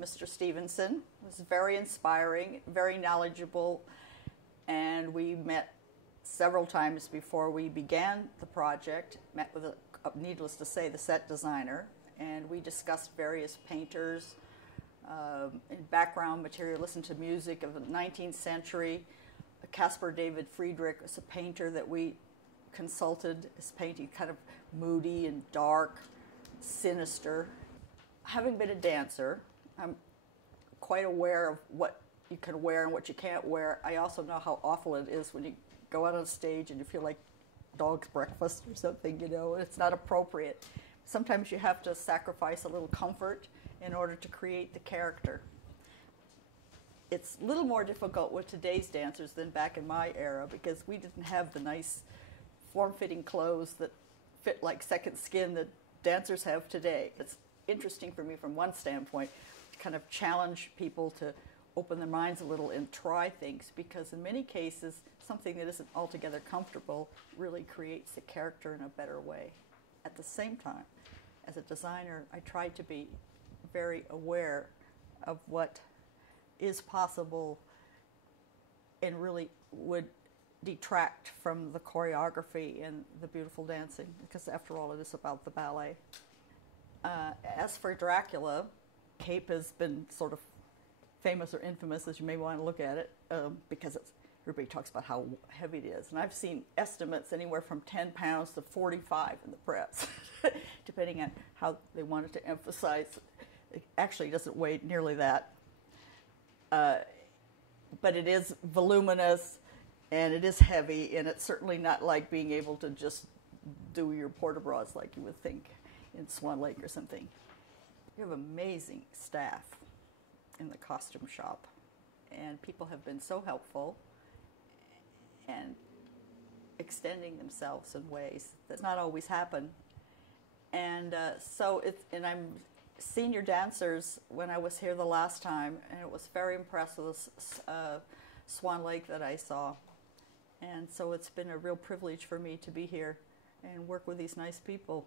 Mr. Stevenson was very inspiring, very knowledgeable, and we met several times before we began the project, met with, needless to say, the set designer, and we discussed various painters, and background material, listened to music of the 19th century. Caspar David Friedrich was a painter that we consulted. His painting kind of moody and dark, sinister. Having been a dancer, I'm quite aware of what you can wear and what you can't wear. I also know how awful it is when you go out on stage and you feel like dog's breakfast or something, you know, it's not appropriate. Sometimes you have to sacrifice a little comfort in order to create the character. It's a little more difficult with today's dancers than back in my era because we didn't have the nice form-fitting clothes that fit like second skin that dancers have today. It's interesting for me from one standpoint to kind of challenge people to open their minds a little and try things, because in many cases something that isn't altogether comfortable really creates the character in a better way. At the same time, as a designer, I try to be very aware of what is possible and really would detract from the choreography and the beautiful dancing, because after all it is about the ballet. As for Dracula, cape has been sort of famous or infamous, as you may want to look at it, because everybody talks about how heavy it is. And I've seen estimates anywhere from 10 pounds to 45 in the press, depending on how they wanted to emphasize. It actually doesn't weigh nearly that. But it is voluminous, and it is heavy, and it's certainly not like being able to just do your port-de-bras like you would think in Swan Lake or something. You have amazing staff in the costume shop, and people have been so helpful and extending themselves in ways that not always happen. And and I'm senior dancers when I was here the last time, and it was very impressive with Swan Lake that I saw. And so it's been a real privilege for me to be here and work with these nice people.